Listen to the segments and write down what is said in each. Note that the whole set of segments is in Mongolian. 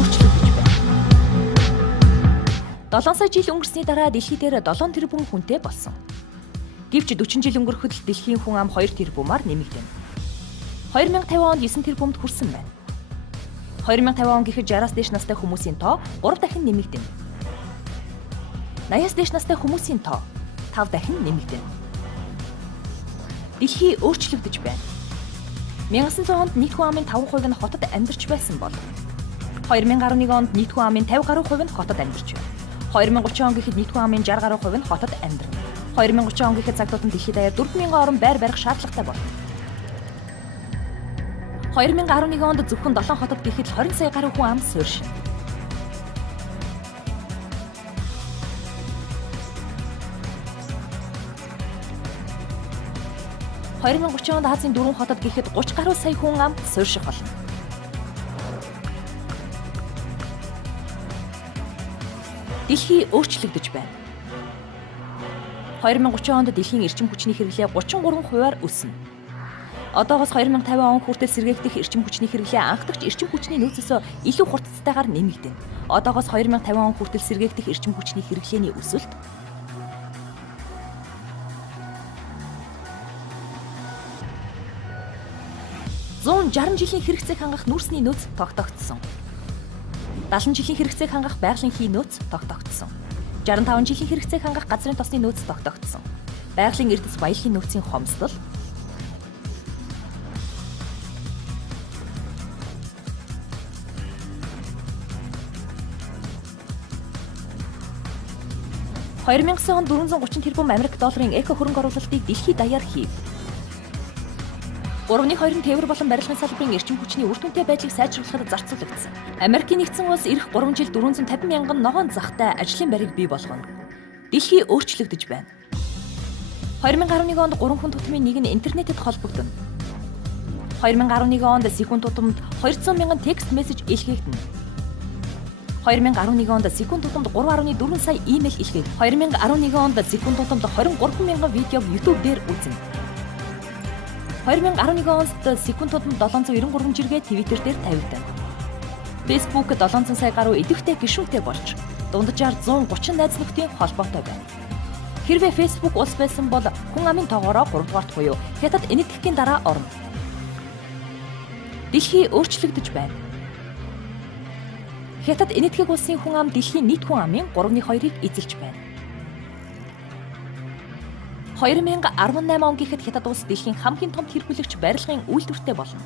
өөрчлөгдөж байна. 7 сая жил өнгөрсний дараа дэлхий дээр 7 тэрбум хүнтэй болсон. Гэвч 40 жил өнгөрөхөд дэлхийн хүн ам 2 тэрбумаар нэмэгдэнэ. 2050 онд 9 тэрбумд хүрсэн байна. 2050 он гэхэд 60-аас дээш настай хүмүүсийн тоо 3 дахин нэмэгдэнэ. 80-аас дээш настай хүмүүсийн тоо 5 дахин нэмэгдэнэ. Дэлхий өөрчлөгдөж байна. 1900 онд нийт хүн амын 5% нь хотод амьдарч байсан бол 2011 онд нийт хүн амын 50 гаруй хувь нь хотод амьдарч байна. 2030 он гэхэд нийт хүн амын 60 гаруй хувь нь хотод амьдрна. 2030 он гэхэд цаг тутам дэлхийд даяар 4,000 орон байр барих шаардлагатай болно. 2011 онд зөвхөн 7 хотод гэхэд 20 сая гаруй хүн ам суурьшина. онд Азийн 4 хотод гэхэд 30 гаруй сая хүн ам суурьших болно. Дэлхий өөрчлөгдөж байна. 2030 онд дэлхийн эрчим хүчний хэрэглээ 33%-аар өснө. Одоогоос 2050 он хүртэл сэргээгдэх эрчим хүчний хэрэглээ анхдагч эрчим хүчний нөөцөөс илүү хурцтайгаар нэмэгдэнэ. Одоогоос 2050 он хүртэл сэргээгдэх эрчим хүчний хэрэглээний өсөлт 160 жилийн хэрэгцээг хангах нүүрсний нөөц тогтоогдсон. 70 жилийн хэрэгцээг хангах байгалийн хий нөөц тогтоогдсон. 65 жилийн хэрэгцээг хангах газрын тосны нөөц тогтоогдсон. Байгалийн эрдэс баялагын нөөцийн хомсдол $2000 онд 430 тэрбум Америк долларын эко хөрөнгө оруулалтыг дэлхийд даяар хийв. 3.2 тээвэр болон барилгын салбарын эрчим хүчний үр дүнтэй байдлыг сайжруулахад зарцуулагдсан. Америкийн нэгдсэн улс эх 3 жил 450 мянган ногоон захтай ажлын байрыг бий болгоно. Дэлхий өөрчлөгдөж байна. 2011 онд 3 хүн тутмын нэг нь интернетэд холбогдоно. 2011 онд секунд тутамд 200 мянган текст мессеж илгээгдэнэ. 2011 онд секунд тутамд 3.4 сая имэйл илгээгдэнэ. 2011 онд секунд тутамд 23 мянган видеог YouTube дээр үзнэ. 2011 онд секунд тутамд 793 жиргээ Twitter дээр тавигдана. Facebook 700 сая гаруй идэвхтэй гишүүнтэй болж дунджаар 130 найз нөхдийн холбоотой байна. Хэрвээ Facebook улс байсан бол хүн амын тоогоороо 3 дугаарт буюу хятад энэтхэгийн дараа орно. Дэлхий өөрчлөгдөж байна. Хятад энэтхэг улсын хүн ам дэлхийн нийт хүн амын 3/2-ыг эзэлж байна. 2018 он гэхэд Хятад улс дэлхийн хамгийн том тэргүүлэгч барилгын үйлдвэртэй болно.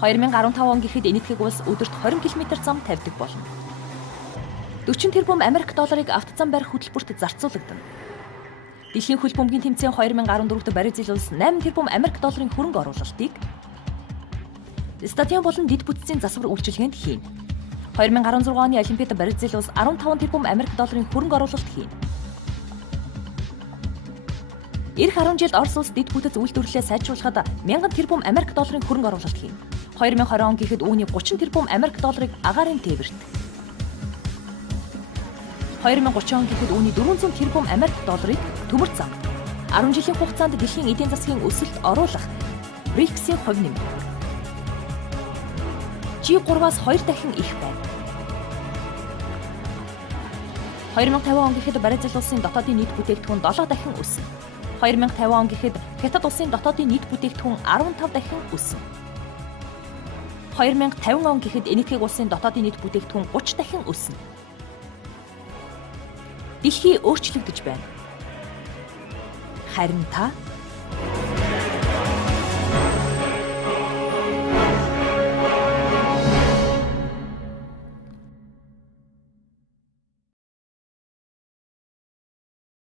2015 он гэхэд энэтхэг улс өдөрт 20 км зам тавьдаг болно. 40 тэрбум Америк долларыг автозам барих хөтөлбөрт зарцуулагдана. Дэлхийн хөл бөмбөгийн тэмцээн 2014-д Бразил улс 8 тэрбум Америк долларын хөрөнгө оруулалтыг стадион болон дэд бүтцийн засвар үйлчилгээнд хийнэ. 2016 оны Олимпиад Бразил улс 15 тэрбум Америк долларын хөрөнгө оруулалт хийнэ. Ирэх 10 жилд Орос улс дэд бүтэц үйлдвэрлэлээ сайжруулахад 1000 тэрбум Америк долларын хөрөнгө оруулалт хийнэ. 2020 он гэхэд үүний 30 тэрбум Америк долларыг агаарын тээвэрт. 2030 он гэхэд үүний 400 тэрбум Америк долларыг төмөр замд. 10 жилийн хугацаанд дэлхийн эдийн засгийн өсөлт оруулах BRICS-ийн хувь нэмэр G3-аас 2 дахин их байна. 2050 он гэхэд Бразил улсын дотоодын нийт бүтээгдэхүүн 7 дахин өснө. 2050 он гэхэд Хятад улсын дотоодын нийт бүтээгдэхүүн 15 дахин өснө. 2050 он гэхэд энэтхэг улсын дотоодын нийт бүтээгдэхүүн 30 дахин өснө. Дэлхий өөрчлөгдөж байна. Харин та